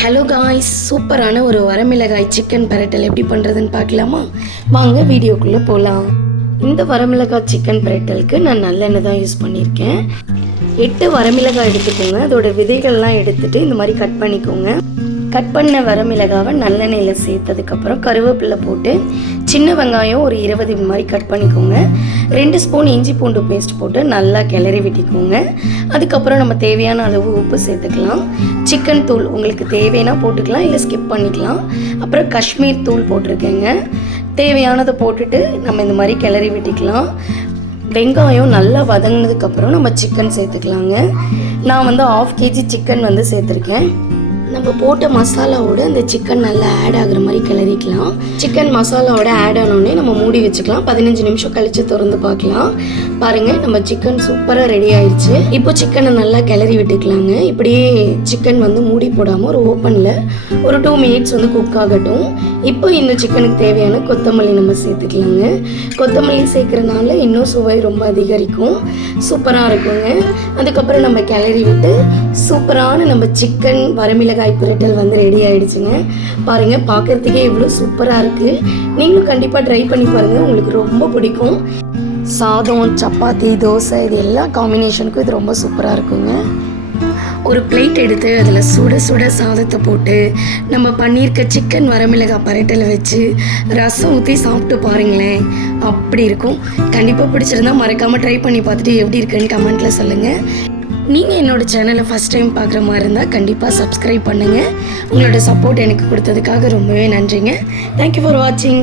Hello guys, சூப்பரான ஒரு வரமிளகாய் சிக்கன் பிரட்டல் எப்படி பண்ணுறதுன்னு பார்க்கலாமா? வாங்க வீடியோக்குள்ளே போகலாம். இந்த வரமிளகாய் சிக்கன் பிரட்டலுக்கு நான் நல்லெண்ணெய் தான் யூஸ் பண்ணியிருக்கேன். 8 வரமிளகாய் எடுத்துக்கோங்க. அதோட விதைகள்லாம் எடுத்துகிட்டு இந்த மாதிரி கட் பண்ணிக்கோங்க. கட் பண்ண வரமிளகாவை நல்லெண்ணெயில் சேர்த்ததுக்கப்புறம் கருவேப்பிலை போட்டு சின்ன வெங்காயம் ஒரு 20 இந்த மாதிரி கட் பண்ணிக்கோங்க. 2 ஸ்பூன் இஞ்சி பூண்டு பேஸ்ட் போட்டு நல்லா கிளறி விட்டிக்கோங்க. அதுக்கப்புறம் நம்ம தேவையான அளவு உப்பு சேர்த்துக்கலாம். சிக்கன் தூள் உங்களுக்கு தேவைன்னா போட்டுக்கலாம், இல்லை ஸ்கிப் பண்ணிக்கலாம். அப்புறம் காஷ்மீர் தூள் போட்டிருக்கேங்க. தேவையானதை போட்டுட்டு நம்ம இந்த மாதிரி கிளறி விட்டிக்கலாம். வெங்காயம் நல்லா வதங்கினதுக்கப்புறம் நம்ம சிக்கன் சேர்த்துக்கலாங்க. நான் 1/2 kg சிக்கன் சேர்த்துருக்கேன். நம்ம போட்ட மசாலாவோட அந்த சிக்கன் நல்லா ஆட் ஆகுற மாதிரி கிளறிக்கலாம். சிக்கன் மசாலாவோட ஆட் ஆனோடனே நம்ம மூடி வச்சுக்கலாம். 15 நிமிஷம் கழித்து திறந்து பார்க்கலாம். பாருங்கள், நம்ம சிக்கன் சூப்பராக ரெடி ஆயிடுச்சு. இப்போ சிக்கனை நல்லா கிளறி விட்டுக்கலாங்க. இப்படியே சிக்கன் மூடி போடாமல் ஒரு ஓப்பனில் ஒரு 2 மினிட்ஸ் குக் ஆகட்டும். இப்போ இந்த சிக்கனுக்கு தேவையான கொத்தமல்லி நம்ம சேர்த்துக்கலாங்க. கொத்தமல்லி சேர்க்குறதுனால இன்னும் சுவை ரொம்ப அதிகரிக்கும், சூப்பராக இருக்குங்க. அதுக்கப்புறம் நம்ம கிளறி விட்டு சூப்பரான நம்ம சிக்கன் வரமிளகாய் பிரட்டல் ரெடி ஆயிடுச்சுங்க. பாருங்கள், பார்க்குறதுக்கே இவ்வளோ சூப்பராக இருக்குது. நீங்களும் கண்டிப்பாக ட்ரை பண்ணி பாருங்கள், உங்களுக்கு ரொம்ப பிடிக்கும். சாதம், சப்பாத்தி, தோசை இது எல்லா காம்பினேஷனுக்கும் இது ரொம்ப சூப்பராக இருக்குங்க. ஒரு பிளேட் எடுத்து அதில் சுட சுட சாதத்தை போட்டு நம்ம பண்ணியிருக்க சிக்கன் வரமிளகாய் பிரட்டலை வச்சு ரசம் ஊற்றி சாப்பிட்டு பாருங்களேன், அப்படி இருக்கும். கண்டிப்பாக பிடிச்சிருந்தா மறக்காமல் ட்ரை பண்ணி பார்த்துட்டு எப்படி இருக்குன்னு கமெண்ட்டில் சொல்லுங்கள். நீங்கள் என்னோடய சேனலை ஃபஸ்ட் டைம் பார்க்குற மாதிரி இருந்தால் கண்டிப்பாக சப்ஸ்கிரைப் பண்ணுங்கள். உங்களோட சப்போர்ட் எனக்கு கொடுத்ததுக்காக ரொம்பவே நன்றிங்க. தேங்க்யூ ஃபார் வாட்சிங்.